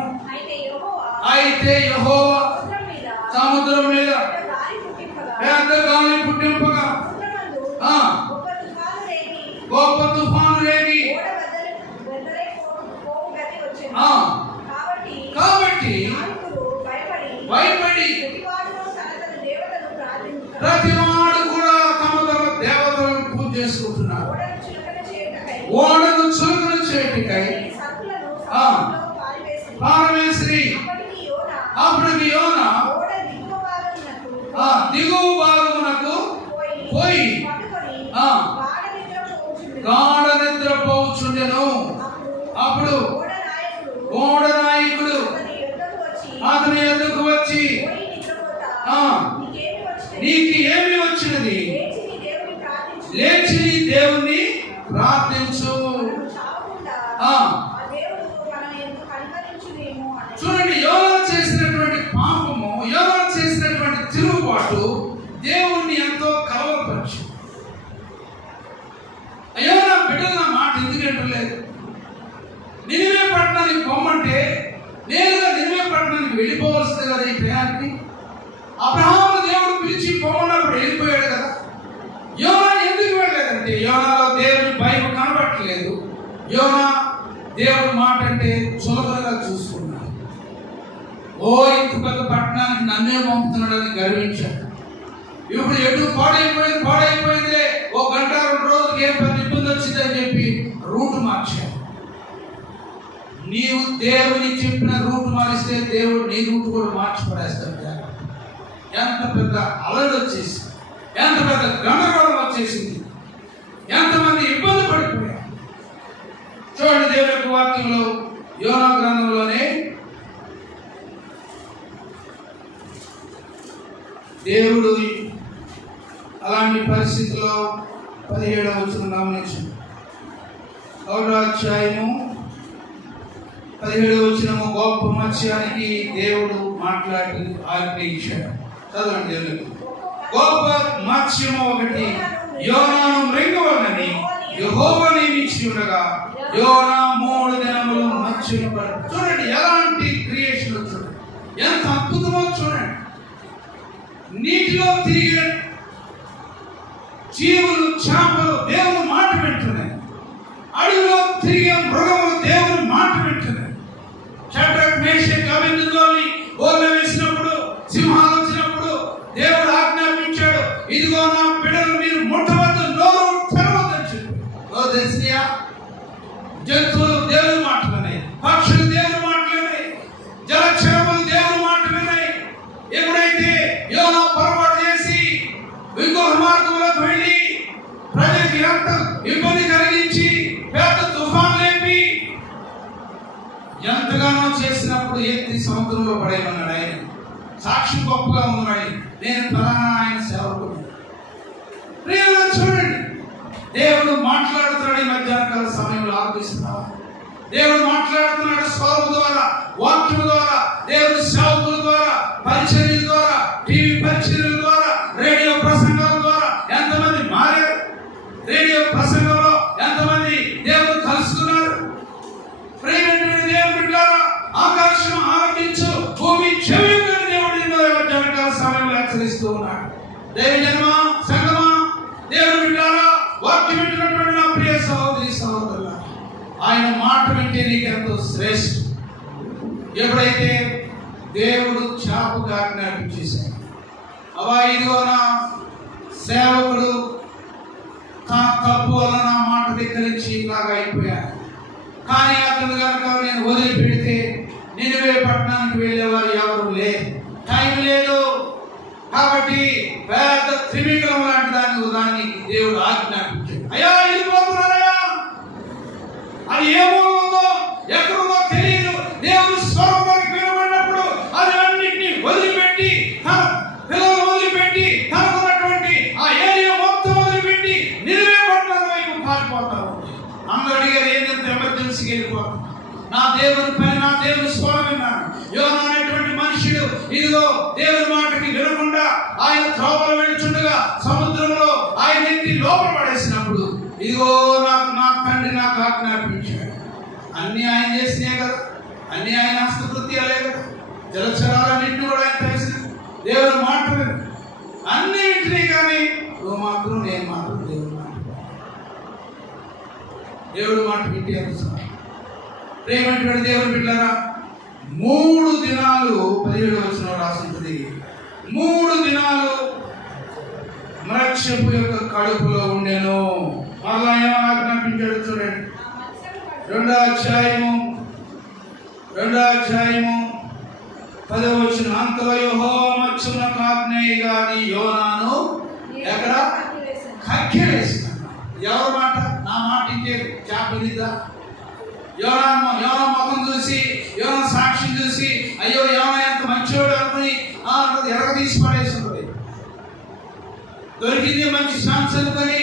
అయితే యెహోవా సముద్రం మీద పెద్ద గాలి పుట్టింపగా గొప్ప తుఫాను రేగి కాబట్టి భయపడి ప్రతివాడు కూడా తమ తమ దేవతలను పూజ చేసుకుంటున్నారు. ఓడను చులకన చేయటికై పారవేసి అప్పటికి యోనా దిగువ భాగమునకు పోయి గాఢ నిద్ర పోవచ్చుండెను. అప్పుడు ఓడ నాయకుడు అతని ఎద్దుకు వచ్చి నీకు ఏమి వచ్చినది? లేచి నీ దేవుణ్ణి ప్రార్థించు. చూడండి, యోనా చేసినటువంటి పాపము, యోనా చేసినటువంటి తిరుగుబాటు దేవుణ్ణి ఎంతో కలవరపరిచింది. అయ్యో నా బిడ్డలు నా మాట ఎందుకంటలేదు? నినివే పట్టణానికి పొమ్మంటే నేరుగా నినివే పట్టణానికి వెళ్ళిపోవలసింది కదా. ఈ ప్రయాణానికి అబ్రహాము దేవుడు పిలిచి పొమ్మన్నప్పుడు వెళ్ళిపోయాడు కదా. యోనా ఎందుకు వెళ్ళలేదంటే యోనాలో దేవుని భయం కనబట్టలేదు. యోనా దేవుడి మాట అంటే చులకనగా చూసుకున్నాడు. ఓ ఇంత పెద్ద పట్టణానికి నన్నే పంపుతున్నాడని గర్వించాడు. ఇప్పుడు ఎటు పాడైపోయిందిలే, ఓ గంట 2 రోజులకి ఏం పెద్ద ఇబ్బంది వచ్చిందని చెప్పి రూట్ మార్చాడు. నీవు దేవుని చెప్పిన రూట్ మారిస్తే దేవుడు నీ రూట్ కూడా మార్చి పడేస్తాడు. ఎంత పెద్ద అలలు వచ్చేసి, ఎంత పెద్ద గందరగోళం వచ్చేసింది, ఎంతమంది ఇబ్బంది పడిపోయారు. చూడండి, దేవుని యొక్క వాక్యంలో యోనా గ్రంథంలోనే దేవుడు అలాంటి పరిస్థితిలో 17వ వచనం గమనించండి. 1వ అధ్యాయము 17వ వచనము, గొప్ప మత్స్యానికి దేవుడు మాట్లాడి ఆజ్ఞయించాడు. చదవండి, దేవుడు గొప్ప మత్స్యము ఒకటి యోనాను మృంగవలనని యెహోవా నియమించి ఉండగా యోనా 3 దినములు మత్స్యము పడి. చూడండి ఎలాంటి క్రియేషన్, చూడండి ఎంత అద్భుతమో చూడండి. నీటిలో తిరిగే జీవులు, చేపలు దేవుని మాట వింటున్నాయి. అడవిలో తిరిగే మృగములు దేవుని మాట వింటున్నాయి. షడ్రక్, మేషక్, అబేద్నెగోని ఓర్ల వేసినప్పుడు, సింహాలు వచ్చినప్పుడు దేవుడు ఆజ్ఞాపించాడు, ఇదిగో నా బిడ్డలు మీరు ముట్టవద్దు, నోరు తెరవద్దని చెప్పి. ఓ దర్శనీయ జంతువులు దేవుని మాట విన్నాయి, పక్షులు దేవుని మాట విన్నాయి, జలక్షేమలు దేవుని మాట విన్నాయి. ఎప్పుడైతే యోనా పొరపాటు చేసి ఇంకొక మార్గంలోకి వెళ్ళి ప్రజలకు ఎంత ఇబ్బంది కలిగించి పెద్ద తుఫాన్ లేపి ఎంతగానో చేసినప్పుడు ఎత్తి సముద్రంలో పడేయమన్నాడు. ఆయన సాక్షి గొప్పగా ఉన్నాడు, నేను ప్రధాన ఆయన సేవకుడు. దేవుడు మాట్లాడుతున్నాడు. ఈ మధ్యాహ్న కాల సమయంలో ఆలోచిస్తున్నావా? దేవుడు మాట్లాడుతున్నాడు స్వరం ద్వారా, వాక్యం ద్వారా, దేవుడు సేవకుల ద్వారా, పరిచర్యల ద్వారా, టీవీ పరిచర్యల ద్వారా, రేడియో ప్రసంగాల ద్వారా ఎంతమంది మారారు? రేడియో ప్రసంగంలో ఎంతమంది దేవుడు కలుసుకున్నారు? ప్రేమైనటువంటి దేవుని బిడ్డలారా, ఆకాశం ఆలకించు, భూమి చెవియొగ్గని దేవుడు నిన్ను మధ్యాహ్న కాల సమయంలో హెచ్చరిస్తూ ఉన్నాడు. దేవి జన్మ సంగమా, దేవుని బిడ్డలారా, వాక్యం వింటున్నటువంటి నా ప్రియ సహోదరి సహోదరులారా, ఆయన మాట వింటే నీకెంతో శ్రేష్టం. ఎప్పుడైతే దేవుడు చాపుగా ఆజ్ఞాపించేశాడు, అవా ఇదిగో నా సేవకుడు తన తప్పు వల్ల నా మాట ధిక్కరించి ఇలాగా అయిపోయాడు, కానీ అతను కనుక నేను వదిలిపెడితే నినివే పట్టణానికి వెళ్ళేవారు ఎవరు లేదు, టైం లేదు. కాబట్టి పెద్ద త్రివిక్రమం లాంటి దాన్ని దేవుడు ఆజ్ఞాపించాడు. అయ్యా వెళ్ళిపోతున్నారయ్యా, అది ఏ మూలం ఉందో ఎక్కడుందో తెలియదు. దేవుడు స్వరంలోకి వినబడినప్పుడు అది అన్నింటినీ వదిలిపెట్టి, తన పిల్లలు వదిలిపెట్టి, తనకున్నటువంటి ఆ ఏరియా మొత్తం వదిలిపెట్టి నినివే పట్టణం వైపు పారిపోతారు. అందరూ అడిగారు, ఏంటంటే ఎమర్జెన్సీకి వెళ్ళిపోతారు. నా దేవుని పని, నా దేవుని స్వరం విన్నాను. యోనా అనేటువంటి మనుషుడు ఇదిగో దేవుని మాటకి వినకుండా ఆయన త్రోవలో వెళ్తుండగా సముద్రంలో ఆయన ఎత్తి లోపల పడేసినప్పుడు ఇదిగో నా తండ్రి నాకు ఆజ్ఞాపించాడు. అన్ని ఆయన చేసినాయి కదా, అన్ని ఆయన హస్తకృత్యాలే కదా, జలచరాలన్నింటినీ కూడా ఆయన తెలిసిన దేవుని మాట విను అన్ని ఇంటినీ, కానీ నువ్వు మాత్రం నేను మాత్రం దేవుడి మాట వింటే అనుసరం. ప్రేమైనటువంటి దేవుని బిడ్డలారా, 3 దినాలు 17వ వచనం రాసింది, 3 దినాలు మత్స్యపు యొక్క కడుపులో ఉండెను. మళ్ళా ఏమని ఆజ్ఞాపించాడు చూడండి, 2వ అధ్యాయము 10వ వచనం, అంతలో యెహోవా మత్స్యమునకు ఆజ్ఞేయగా నీ యోనాను ఎక్కడ కక్కివేసినాడు. ఎవరి మాట? నా మాట ఇంకే చేపలిద్దా? యోనా ముఖం చూసి, యోనా సాక్షి చూసి, అయ్యో యోనా ఎంత మంచివాడు అనుకుని ఎరగ తీసి పడేసి ఉంటుంది. దొరికింది మంచి ఛాన్స్ అనుకొని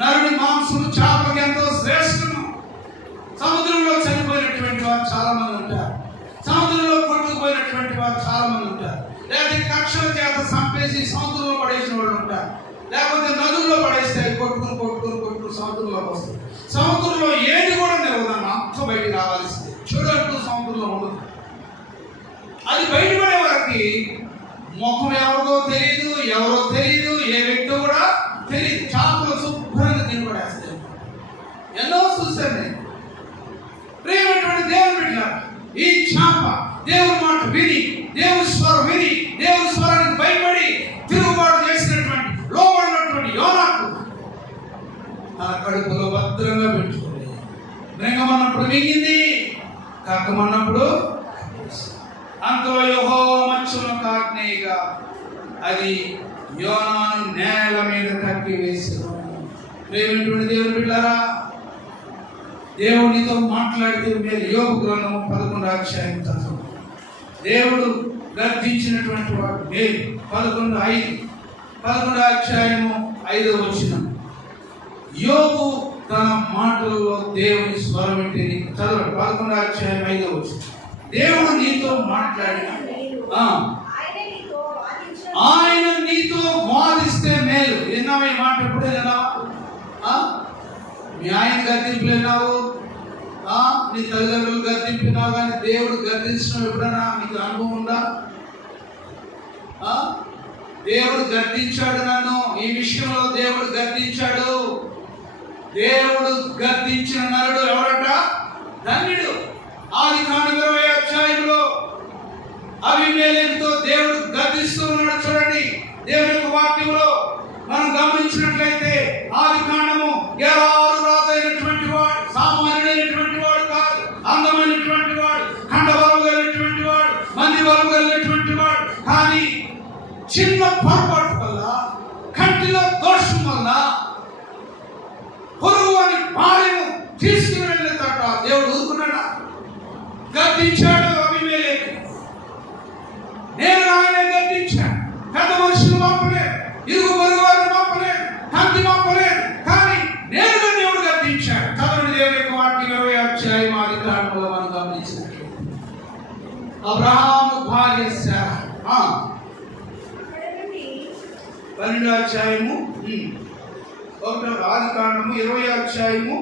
నరుడి మాంసము చేపలకి ఎంతో శ్రేష్టము. సముద్రంలో చనిపోయినటువంటి వారు చాలా మంది ఉంటారు, సముద్రంలో కొట్టుకుపోయినటువంటి వారు చాలా మంది ఉంటారు, లేకపోతే కక్షల చేత చంపేసి సముద్రంలో పడేసిన వాళ్ళు ఉంటారు, లేకపోతే నదుల్లో పడేస్తే కొట్టుకుని సముద్రంలోకి వస్తుంది. సముద్రంలో ఏది కూడా నిలవదన్న అంత బయటికి రావాల్సింది. చూడంటూ సముద్రంలో ఉండదు. అది బయటపడే వరకు ముఖం ఎవరిదో తెలియదు, ఎవరో తెలియదు, ఏ వ్యక్తి కూడా తెలియదు. చేపలు శుభ్రంగా తినబడేస్తాయి. ఎన్నో చూశాను నేను. ప్రేమైనటువంటి దేవుని బిడ్డలారా, ఈ చేప దేవుని మాట విని, దేవుని స్వరం విని, దేవుని స్వరానికి భయపడి తిరుగుబాటు చేసినటువంటి లోబడినటువంటి యోనాకు తన కడుపులో భద్రంగా పెట్టుకుంది. మృంగమన్నప్పుడు మింగింది, కక్కమన్నప్పుడు అంతలో యెహోవా మత్స్యమునకు ఆజ్ఞేయగా అది యోనాను నేల మీద కక్కి వేసాను. ప్రేమైనటువంటి దేవుని బిడ్డలారా, దేవునితో మాట్లాడితే మీరు యోబు గ్రంథము 11వ అధ్యాయం చదువు. దేవుడు గర్జించినటువంటి వాడు మేలు. 11వ అధ్యాయము 5వ వచనం. యోబు తన మాటల్లో దేవుని స్వరం వింటే చదవండి. 11వ అధ్యాయం 5వ వచనం. దేవుడు నీతో మాట్లాడిన ఆయన నీతో వాదిస్తే మేలు. విన్నావా ఈ మాట? ఎప్పుడే విన్నావా? మీ ఆయన గర్తింపులు విన్నావు, నీ తల్లిదండ్రులు గర్తింపినావు, కానీ దేవుడు గర్తించడం ఎప్పుడైనా నీకు అనుభవం ఉందా? దేవుడు గర్తించాడు నన్ను, ఈ విషయంలో దేవుడు గర్తించాడు. దేవుడు గర్తించిన నరుడు ఎవరట? ధన్యుడు. ఆదికాండం 20వ అధ్యాయంలో అబీమెలెకుతో దేవుడు గర్తిస్తూ ఉన్నాడు. చూడండి, దేవుని యొక్క వాక్యంలో మనం గమనించినట్లయితే ఆదికాండము గెరారు రాజైనటువంటి వాడు, సామాన్యుడైనటువంటి వాడు కాదు, అందమైనటువంటి వాడు, కండబలం కలిగినటువంటి వాడు, మంది బలం కలిగినటువంటి వాడు, కానీ చిన్న పొరపాటు వల్ల, కంటిలో దోషం వల్ల పొరుగు అని భార్యను తీసుకుని వెళ్ళేదట. దేవుడు ఊరుకున్నాడా? గర్తించాడు అబీమెలెకు. నేను ఆయనే గర్తించాను. పెద్ద మనుషులు పంపలే, ఇరుగు పొరుగు వారిని పంపలే, కంటి పంపలే, అబ్రహాము భార్య శారా. అక్కడ నుండి 12వ అధ్యాయము 1వ ఆదికాండము 20వ అధ్యాయము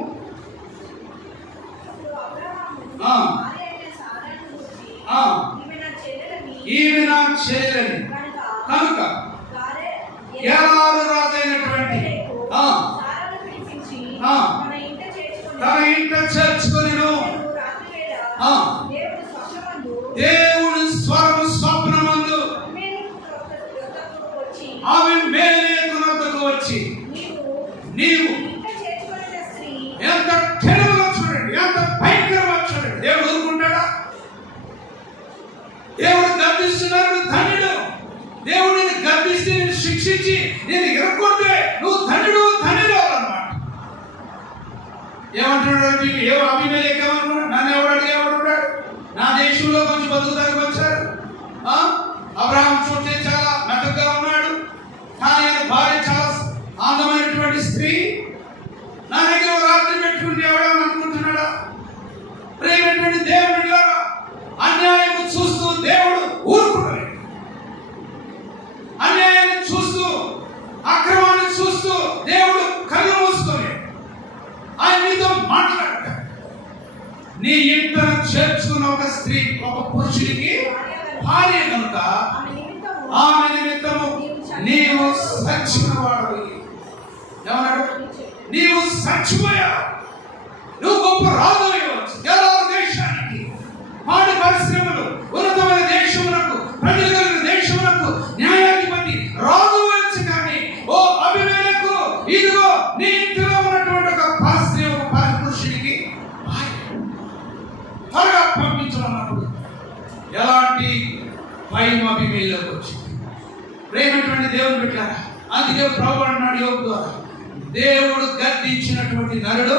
అప్పుడు అబ్రహాము ఆ. భార్య అయిన సారాను చూసి, ఆ. ఈమె నా చెల్లెలని ఈమె నా చెల్లెలని కనుక కనుక గారె ఏలాదు రాజైనటువంటి ఆ, సారాను పిలిపించి ఆ. తన ఇంట చేర్చుకొని తన ఇంట చేర్చుకొనిను. నేను రాత్రివేళ ఆ. దేవుని స్వప్నమందు దేవుని స్వప్నమందు యొద్దకు వచ్చి ఆమె మేలేకునొద్దకు వచ్చి నీవు ఇంట చేర్చుకొనిన స్త్రీ ఎంత తెలివిగా చూడండి, ఎంత భయంకరంగా చూడండి. దేవుడు ఊరుకుంటాడా? దేవుడు గర్దిస్తున్నాడు, ధన్యుడు. దేవుడు నేను గర్దిస్తే నేను శిక్షించి నేను ఎరగొడితే నువ్వు ధన్యుడు ధన్యుడు అన్నమాట. ఏమంటున్నాడు? ఏమో అభిమేలెకు ఏమన్నాడు? నన్ను ఎవడు అడిగేవాడు? నా దేశంలో కొంచెం బతుకుతానికి వచ్చాడు. అబ్రహాం చూస్తే చాలా మెత్తగా ఉన్నాడు, కానీ ఆయన భార్య చాలా అందమైనటువంటి స్త్రీ. నా దగ్గర రాత్రి పెట్టుకుంటే ఎవడని అనుకుంటున్నాడా? ప్రేమైనటువంటి దేవుడు అన్యాయం చూస్తూ దేవుడు ఊరుకున్నాడు. అన్యాయాన్ని చూస్తూ అక్రమాన్ని చూస్తూ దేవుడు కళ్ళు మూసుకొని ఆయన మీతో మాట్లాడతాడు. నీ ఇంట చేర్చుకున్న ఒక స్త్రీ ఒక పురుషుడికి భార్య కనుక ఆమె నిమిత్తము నీవు చచ్చినవాడవి. ఏమన్నాడు? నీవు చచ్చిపోయావు. నువ్వు గొప్ప రాజు అయ్యవచ్చు. ఎలా దేశానికి పాడి పరిశ్రమలు ఉన్నతమైన దేశములకు ప్రజలు కలిగిన దేశములకు న్యాయాధిపతి రాజు అయ్యొచ్చు. కానీ ఓ అభిమేలకు ఇదిగో నీ ఇంటిలో ఉన్నటువంటి ఒక పాస్త్రీ ఒక పురుషుడికి త్వరగా పంపించమన్నప్పుడు ఎలాంటి భయం అభిమేలకు వచ్చింది. ప్రేమటువంటి దేవుని పెట్టారా? అందుకే ప్రభు అన్నాడు యోగు ద్వారా, దేవుడు గద్దించినటువంటి నరుడు.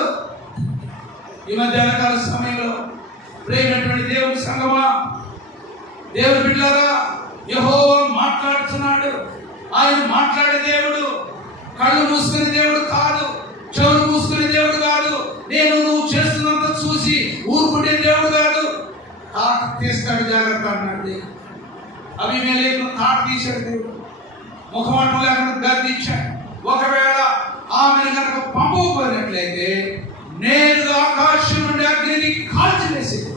ఈ మధ్యాహ్నకాల సమయంలో ప్రేమటువంటి దేవుని సంగమా, దేవుని బిడ్డలారా, యెహోవా మాట్లాడుతున్నాడు. ఆయన మాట్లాడే దేవుడు కళ్ళు మూసుకునే దేవుడు కాదు, చెవులు మూసుకునే దేవుడు కాదు. నేను నువ్వు చేస్తున్నంత చూసి ఊరుకునే దేవుడు కాదు. తాట తీస్తాడు, జాగ్రత్త అన్నాడు దేవుడు. అభిమేలెకు తాట తీశాడు దేవుడు. ముఖమాటం లేకుండా గద్దించాడు. ఒకవేళ ఆమెను కనుక పంపకపోయినట్లయితే నేరుగా ఆకాశం నుండి అగ్నిని కాల్చివేసేది.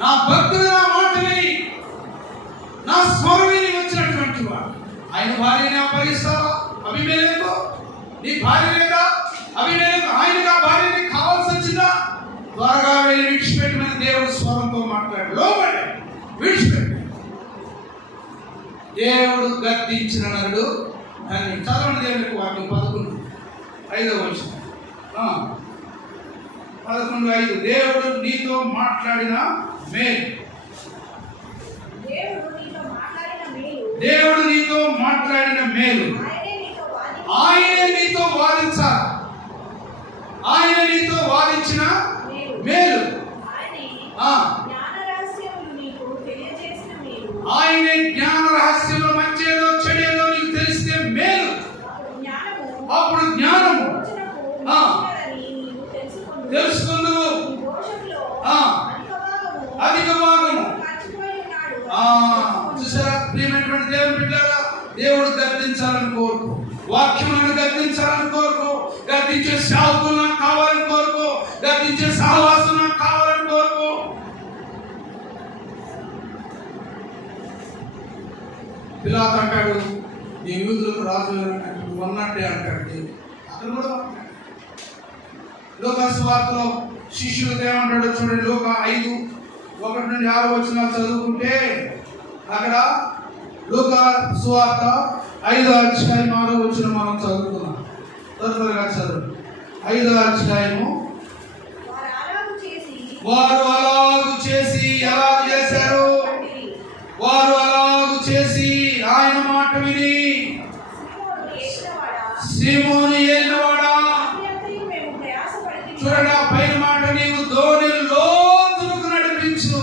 నా భక్తులు నా మాట విని నా స్వరం విని వచ్చినటువంటి వాడు. ఆయన భార్యని అప్పగిస్తావా? అభిమేలెకు నీ భార్య లేదా? అభిమేలెకు ఆయనగా భార్యని కావాల్సి వచ్చిందా? త్వరగా వెళ్ళి విడిచిపెట్టమని దేవుడు స్వరంతో మాట్లాడు. లోబడి విడిచిపెట్టు. దేవుడు గద్దించిన నరుడు దాన్ని చదవండి. దేవునికి వాక్యం 11:5 వచనం. 11:5 దేవుడు నీతో మాట్లాడిన మేలు. దేవుడు నీతో మాట్లాడిన మేలు ఆయనే నీతో వాదించాలి. ఆయన నీతో వాదించిన మేలు. ఆయనే జ్ఞాన రహస్యంలో మంచేదో చెడేదో నీకు తెలిస్తే మేలు. అప్పుడు జ్ఞానము తెలుసుకుందువు. అధిక భాగము చూసారా? ప్రియమైనటువంటి దేవుని బిడ్డలారా, దేవుడు గద్దించాలని కోరుకో, వాక్యములను గద్దించాలని కోరుకో, గద్దించే సేవకులు నాకు కావాలని కోరుకో, గద్దించే సహవాసం నాకు కావాలని కోరుకో. పిలాతు అంటాడు, నీ యూదులకు రాజు ఉన్నట్టే అంటాడు దేవుడు. అక్కడ కూడా లోకా సువార్తలో శిష్యులతో ఏమంటాడు చూడండి. లోకా 5:1-6 వచనాలు చదువుకుంటే అక్కడ లోకా సువార్త 5వ అధ్యాయం 6వ వచనం మనం చదువుకున్నాం. త్వరగా చదువు. 5వ అధ్యాయము. వారు అలాగు చేసి ఎలా చేశారు? వారు అలాగు చేసి ఆయన మాట విని సీమోను ఏలినవాడా. చూడండి ఆ పైన మాట, నీవు ధోనిని లోతులకు నడిపించు.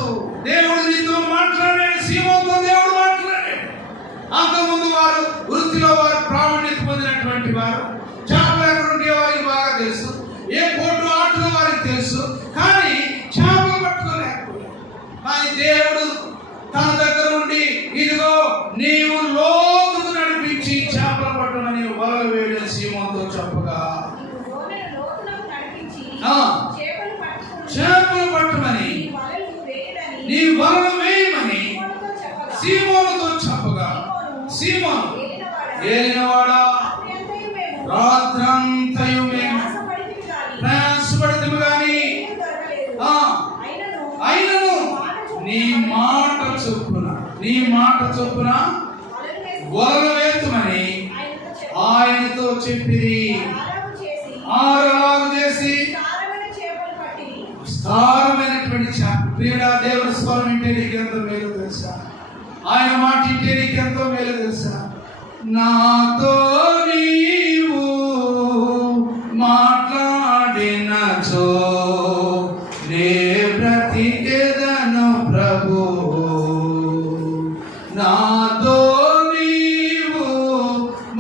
దేవుడు నీతో మాట్లాడాడు, సీమోనుతో దేవుడు మాట్లాడాడు. అంతకుముందు వారు వృత్తిలో వారు ప్రావీణ్యత పొందినటువంటి వారు, చేపలు ఎక్కడ ఉంటే వారికి బాగా తెలుసు, ఏ పోటు ఆటలో వారికి తెలుసు, కానీ చేపలు పట్టుకోలేకపోయారు. కానీ సీమోను ఏలినవాడా, ఏలినవాడా రాత్రంతయు మేము రాత్రంతయు మేము ప్రయాసపడితిమి గాని ప్రయాసపడితిమి గాని ఏమీ దొరకలేదు. ఆ, అయినను అయినను నీ మాట చొప్పున నీ మాట చొప్పున వలలు వేసి వలలు వేతుమని ఆయనతో చెప్పిరి. ఆరాము చేసి ఆరాగు చేసి విస్తారమైన చేపలు పట్టిరి. విస్తారమైనటువంటి చేప. ప్రియుడా, దేవుని స్వరం వింటే నీకు ఎంతో మేలు తెలుసా? ఆయన మాట వింటే నీకు ఎంతో మేలు తెలుసా? నాతో నీవు మాట్లాడినచో నే బ్రతికెదను ప్రభు. నాతో నీవు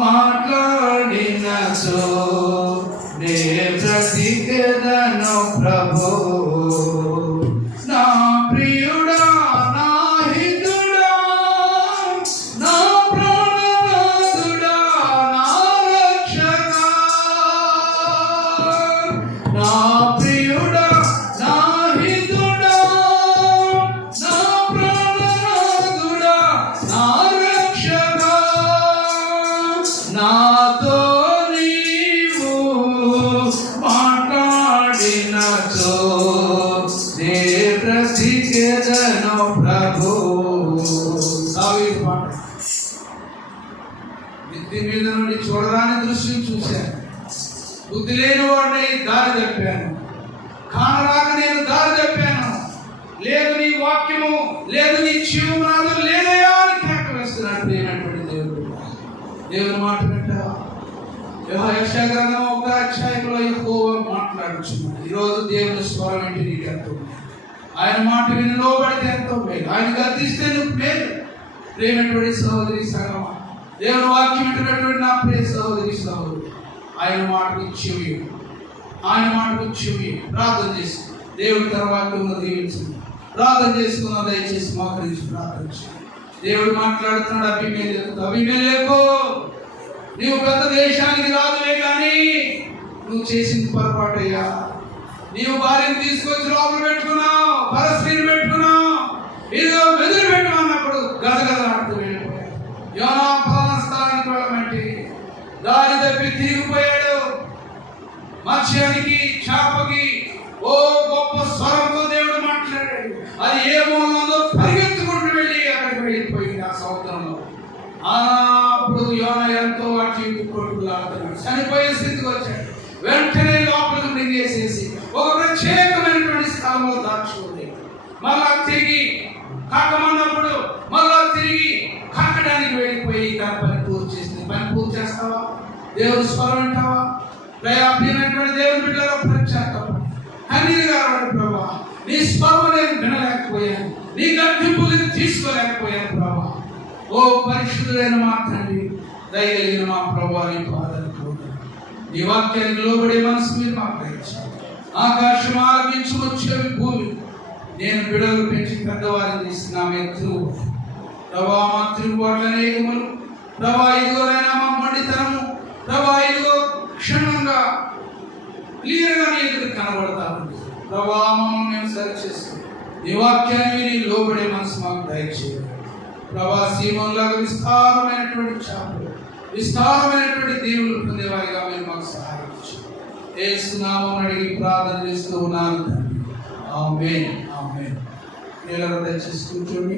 మాట్లాడినచో నే బ్రతికెదను ప్రభు. నా ప్రియుడా, నా హితుడా, నా ప్రాణనాథుడా, నా రక్షకా. నా ప్రియుడా, నా హితుడా, నా ప్రాణనాథుడా, నా రక్షకా. నాతో నీవు మాట్లాడినచో నే బ్రతికెదను ప్రభు. దావీదు మాట. మిద్ది మీద నుండి చూడరాని దృశ్యం చూశాను. బుద్ధి లేని వాడిని దారి తప్పాను. కానరాక నేను దారి తప్పాను. లేదు నీ వాక్యము, లేదు నీ జీవము నాలో లేదయా అని కేక వేస్తున్నాడు ప్రియమైనటువంటి దేవుడు. దేవుని మాట వింటావా? యెషయా గ్రంథం 1వ అధ్యాయంలో యెహోవా మాట్లాడుచున్నాడు. ఈరోజు దేవుని స్వరం ఏంటి నీకు ఎంతో మేలు. ఆయన మాట విని లోబడితే ఎంతో మేలు. ఆయన గద్దిస్తే నువ్వు మేలు. ప్రియమైనటువంటి సహోదరి సగమా, దేవుని వాక్యం వింటున్నటువంటి నా ప్రియ సహోదరి సహోదరు, ఆయన మాటకు చెవి, ఆయన మాటకు చెవి. ప్రార్థన చేసి దేవుడి తర్వాత దీవించింది. ప్రార్థన చేసుకున్నా దయచేసి మోకరించి ప్రార్థన చేయండి. దేవుడు మాట్లాడుతున్నాడు. అభిమేలెకు, నీవు పెద్ద దేశానికి రాదులే కానీ నువ్వు చేసిన పొరపాటయ్యా. నీవు భార్యను తీసుకొచ్చి లోపల పెట్టుకున్నావు, పరస్త్రీని పెట్టుకున్నావు. ఇదిగో వెదురు పెట్టమన్నప్పుడు గదగదలాడుతూ వెళ్ళిపోయాడు. యోనా ఫలానా స్థలానికి వెళ్ళమంటే దారి తప్పి తిరిగిపోయాడు. మత్స్యానికి, చేపకి ఓ గొప్ప స్వరంతో దేవుడు మాట్లాడాడు. అది ఏ మూలంలో పరిగెత్తుకుంటూ వెళ్ళి అక్కడికి వెళ్ళిపోయింది ఆ సముద్రంలో. అప్పుడు యోనా ఎంతో అటు కొట్టుకులాడుతున్నాడు. చనిపోయే స్థితికి వచ్చాడు. వెంటనే లోపలికి మింగేసేసి ఒక ప్రత్యేకమైనటువంటి స్థలంలో దాచుకుంది. మళ్ళా తిరిగి కక్కమన్నప్పుడు మళ్ళా తిరిగి కక్కడానికి వెళ్ళిపోయి తన పని పూర్తి చేసింది. పని పూర్తి చేస్తావా? దేవుని స్వరం వింటావా? ప్రియమైనటువంటి దేవుని బిడ్డలో ప్రత్యేకపడి కన్నీరుగా ప్రభా, నీ స్వరం నేను వినలేకపోయాను, నీ గర్భింపు తీసుకోలేకపోయాను ప్రభా. ఓ పరిశుద్ధులైన మా తండ్రి, దయగలిగిన మా ప్రభా, నీ పాదాలకు నీ వాక్యానికి లోబడే మనసు మీరు మాకు దయచేయండి. ఆకాశం ఆలకించి వచ్చేవి భూమి. నేను బిడలు పెంచి పెద్దవారిని తీసిన ప్రభా, మా తిరుగుబాట్లు అనేకములు ప్రభా. ఇదిగోనైనా మా మండితనము ప్రభా, ఇదిగో క్షణంగా క్లియర్గా నీ ఎదురు కనబడతా ఉంది ప్రభా. మమ్మల్ని మేము సరి చేసుకుని నీ వాక్యాన్ని విని లోబడే మనసు మాకు దయచేయండి ప్రభా. సీమోన్లాగా విస్తారమైనటువంటి చేపలు, విస్తారమైనటువంటి దేవుళ్ళు పొందేవారిగా మీరు మాకు సహాయం చేయండి. యేసు నామమున అడిగి ప్రార్థన చేస్తూ ఉన్నాను తండ్రి. ఆమేన్, ఆమేన్. దయచేసి కూర్చోండి.